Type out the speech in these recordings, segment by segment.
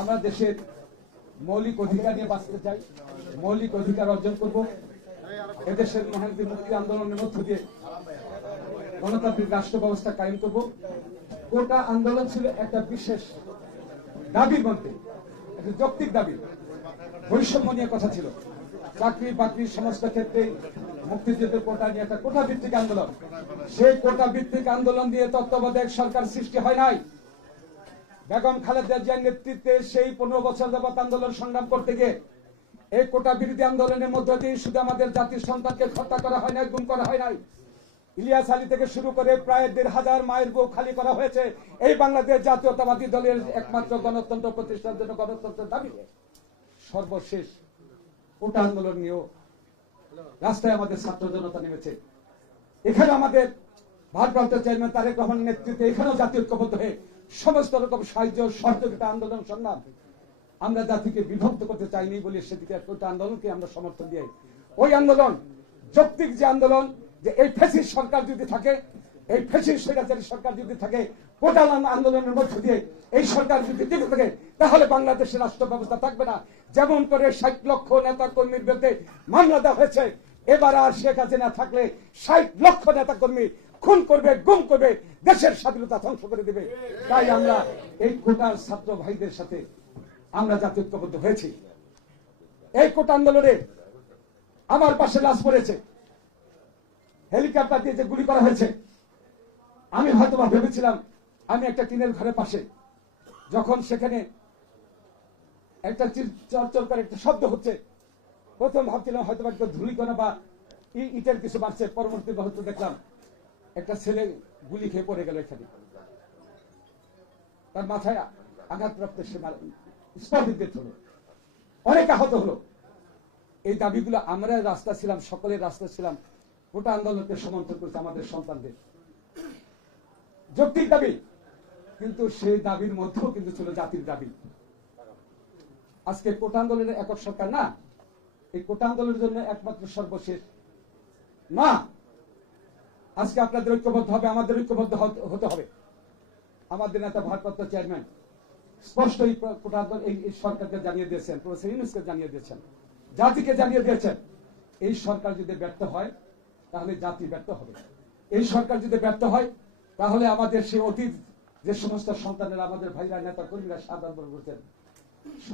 আমরা দেশের মৌলিক অধিকার নিয়ে বাঁচতে চাই, মৌলিক অধিকার অর্জন করব। এদেশের মহানবী মুক্তি আন্দোলনের মধ্য দিয়ে গণতান্ত্রিক রাষ্ট্র ব্যবস্থা কায়েম করব। কোটা আন্দোলন ছিল একটা বিশেষ দাবির মধ্যে, একটা যৌক্তিক দাবি। বৈষম্য নিয়ে কথা ছিল। চাকরি বাকরি সমস্ত ক্ষেত্রে মুক্তিযুদ্ধের কোটা নিয়ে একটা কোটা ভিত্তিক আন্দোলন। সেই কোটা ভিত্তিক আন্দোলন দিয়ে তত্ত্বাবধায়ক সরকার সৃষ্টি হয় নাই। বেগম খালেদা জিয়ার নেতৃত্বে সেই পনেরো বছর যাবৎ আন্দোলন সংগ্রাম করতে গিয়ে এই কোটা বিরোধী আন্দোলনের মধ্য দিয়ে শুধু আমাদের জাতির সন্তানকে হত্যা করা হয় নাই, গুম করা হয় নাই। ইলিয়াস আলী থেকে শুরু করে প্রায় দেড় হাজার মায়ের বউ খালি করা হয়েছে। এই বাংলাদেশ জাতীয়তাবাদী দলের একমাত্র গণতন্ত্র প্রতিষ্ঠার জন্য গণতন্ত্রের দাবি। সর্বশেষ কোটা আন্দোলন নিয়েও রাস্তায় আমাদের ছাত্র জনতা নেমেছে। এখানে আমাদের ভারপ্রাপ্ত চেয়ারম্যান তারেক রহমানের নেতৃত্বে এখানেও জাতীয় ঐক্যবদ্ধ হয়ে সমস্ত রকম সাহায্য, সহযোগিতা, আন্দোলন সংগ্রাম আমরা জাতিকে বিভক্ত করতে চাইনি বলে সেদিকে একটা আন্দোলনকে আমরা সমর্থন দিয়ে ওই আন্দোলন, যৌক্তিক যে আন্দোলন, যে এই ফেসিস সরকার যদি থাকে, এই ফেসিস স্বৈরাচারী সরকার যদি থাকে কোটাল আন্দোলনের মধ্য দিয়ে এই সরকার যদি টিকে থাকে, তাহলে বাংলাদেশের রাষ্ট্র ব্যবস্থা থাকবে না। যেমন করে ষাট লক্ষ নেতা কর্মীর বিরুদ্ধে মামলা দেওয়া হয়েছে। এবার আর শেখ হাসিনা থাকলে ষাট লক্ষ নেতা কর্মী খুন করবে, গুম করবে, দেশের স্বাধীনতা ধ্বংস করে দেবে। তাই আমরা এই কোটার ছাত্র ভাইদের সাথে আমরা জাতীয় ঐক্যবদ্ধ হয়েছি। এই কোটা আন্দোলনে আমার পাশে লাশ পড়েছে। হেলিকপ্টার দিয়ে যে গুলি করা হয়েছে, আমি হয়তো বা ভেবেছিলাম আমি একটা টিনের ঘরের পাশে, যখন সেখানে একটা চির- চরচর করে একটা শব্দ হচ্ছে, প্রথম ভাবছিলাম হয়তো বা একটা ধুলিকণা বা ইটের কিছু বাড়ছে, পরবর্তী হয়তো দেখলাম একটা ছেলে গুলি খেয়ে পড়ে গেল এখানে। তার মাথায় আঘাতপ্রাপ্ত সে স্পর্ধিত হলো। অনেক আহত হলো। এই দাবিগুলো আমরা রাস্তা ছিলাম, সকলের রাস্তা ছিলাম। গোটা আন্দোলনকে সমর্থন করেছে আমাদের সন্তানদের। যৌক্তিক দাবি, কিন্তু সেই দাবির মধ্যেও কিন্তু ছিল জাতির দাবি। আজকে কোটা আন্দোলনের একক সরকার না। এই কোটা আন্দোলনের জন্য একমাত্র সর্বশেষ। না আজকে আপনাদের ঐক্যবদ্ধ হবে, আমাদের ঐক্যবদ্ধ হতে- হবে। আমাদের নেতা ভারপ্রাপ্ত চেয়ারম্যান স্পষ্ট এই সরকারকে জানিয়ে দিয়েছেন, প্রফেসর ইউনুসকে জানিয়ে দিয়েছেন, জাতিকে জানিয়ে দিয়েছেন, এই সরকার যদি ব্যর্থ হয়, তাহলে জাতি ব্যর্থ হবে। এই সরকার যদি ব্যর্থ হয়, তাহলে আমাদের সেই অতীত যে সমস্ত সন্তানেরা, আমাদের ভাইরা, নেতা কর্মীরা সাধারণ করছেন,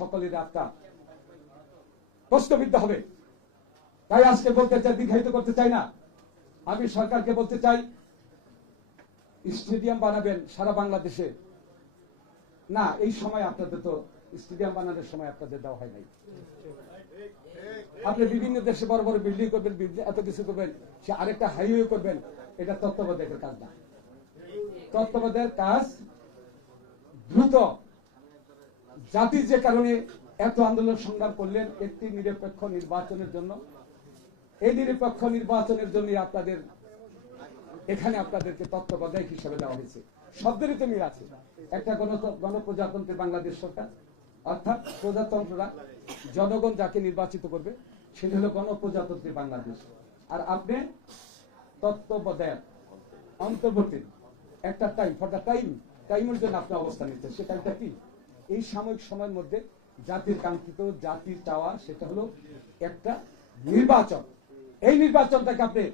সকলের আত্মা প্রশ্নবিদ্ধ হবে। তাই আজকে বলতে চাই, দীর্ঘায়িত করতে চাই না। আমি সরকারকে বলতে চাই, স্টেডিয়াম বানাবেন সারা বাংলাদেশে। না, এই সময় আপনাদের তো স্টেডিয়াম বানানোর সময় আপনাদের দেওয়া হয় নাই। আপনি বিভিন্ন দেশে বড় বড় বিল্ডিং করবেন এত কিছু করবেন, সে আরেকটা হাইওয়ে করবেন, এটা তত্ত্বাবধায়কের কাজ না। তত্ত্বাবধায়কের কাজ দ্রুত। জাতি যে কারণে এত আন্দোলন সংগ্রাম করলেন একটি নিরপেক্ষ নির্বাচনের জন্য এই নিরপেক্ষ নির্বাচনের জন্য আপনাদের, এখানে আপনাদেরকে তত্ত্বাবধায়ক হিসেবে দেওয়া হয়েছে। শব্দেরই তো মিল আছে। একটা গণ গণপ্রজাতন্ত্রী বাংলাদেশ সরকার, অর্থাৎ প্রজাতন্ত্ররা, জনগণ যাকে নির্বাচিত করবে, সেটা হলো গণপ্রজাতন্ত্রী বাংলাদেশ। আর আপনি তত্ত্বাবধায়ক, অন্তর্বর্তী, একটা টাইম ফর দ্য টাইম টাইমের জন্য আপনি অবস্থান নিচ্ছেন। সে টাইমটা কি? এই সাময়িক সময়ের মধ্যে জাতির কাঙ্ক্ষিত জাতির চাওয়া, সেটা হলো একটা নির্বাচন এই নির্বাচনটাকে আপনি,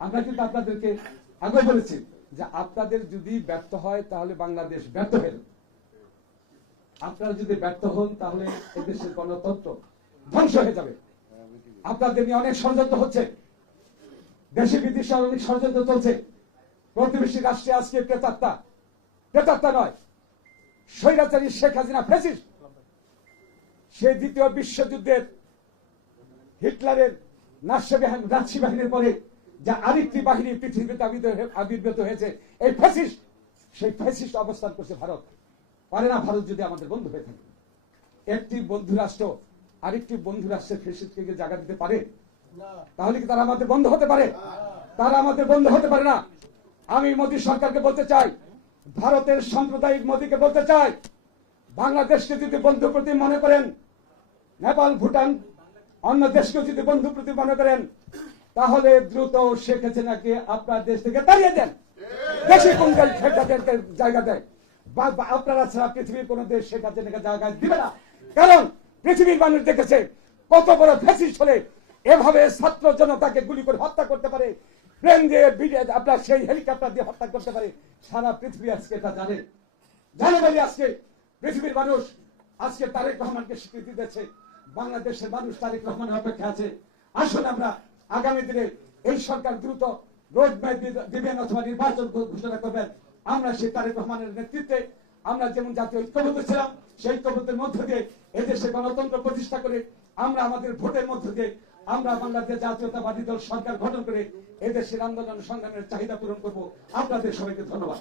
আমরা কিন্তু আপনাদেরকে আগে বলেছি যে আপনাদের যদি ব্যর্থ হয়, তাহলে বাংলাদেশ ব্যর্থ হয়ে। আপনারা যদি ব্যর্থ হন, তাহলে এদেশের গণতন্ত্র ধ্বংস হয়ে যাবে। আপনাদের নিয়ে অনেক ষড়যন্ত্র হচ্ছে। দেশে বিদেশে অনেক ষড়যন্ত্র চলছে। প্রতিবেশী রাষ্ট্রে আজকে প্রেতাত্মা। প্রেতাত্মা নয়, স্বৈরাচারী শেখ হাসিনা ফেসিস সে দ্বিতীয় বিশ্বযুদ্ধের হিটলারের নাৎসি বাহিনীর পরে যা আরেকটি বাহিনী পৃথিবীতে আবির্ভূত হয়েছে এই ফ্যাসিস্ট সেই ফ্যাসিস্ট অবস্থান করছে ভারত। পারে না ভারত যদি আমাদের বন্ধু হয়ে থাকে। একটি বন্ধু রাষ্ট্র আরেকটি বন্ধু রাষ্ট্রের ফ্যাসিস্টকে জায়গা দিতে পারে? তাহলে কি তারা আমাদের বন্ধ হতে পারে? তারা আমাদের বন্ধ হতে পারে না? আমি মোদী সরকারকে বলতে চাই ভারতের সাম্প্রদায়িক মোদীকে বলতে চাই বাংলাদেশকে যদি বন্ধু প্রতি মনে করেন নেপাল ভুটান অন্য দেশকে যদি বন্ধু প্রতি মনে করেন, তাহলে দ্রুত শেখ হাসিনাকে আপনার দেশ থেকে তাড়িয়ে দেন। দেশে কোন জায়গা দেয়? বা- আপনারা ছাড়া পৃথিবীর কোন দেশ শেখ হাসিনাকে জায়গায় দিবে না। কারণ পৃথিবীর মানুষ দেখেছে, কত বড় ফ্যাসিস্ট হলে এভাবে ছাত্র জনতাকে গুলি করে হত্যা করতে পারে। প্লেন দিয়ে আপনার সেই হেলিকপ্টার দিয়ে হত্যা করতে পারে। সারা পৃথিবী আজকে এটা জানে। জানে বলে আজকে পৃথিবীর মানুষ আজকে তারেক রহমানকে স্বীকৃতি দিচ্ছে বাংলাদেশের মানুষ তারেক রহমানের অপেক্ষা আছে। আসুন আমরা আগামী দিনে এই সরকার দ্রুত রোড ম্যাপ দিবেন অথবা নির্বাচন ঘোষণা করবেন। আমরা সেই তারেক রহমানের নেতৃত্বে আমরা যেমন জাতীয় ঐক্যবদ্ধ ছিলাম, সেই ঐক্যবদ্ধের মধ্য দিয়ে এদেশে গণতন্ত্র প্রতিষ্ঠা করে আমরা আমাদের ভোটের মধ্য দিয়ে আমরা বাংলাদেশ জাতীয়তাবাদী দল সরকার গঠন করে এদেশের আন্দোলন সংগ্রামের চাহিদা পূরণ করব। আপনাদের সবাইকে ধন্যবাদ।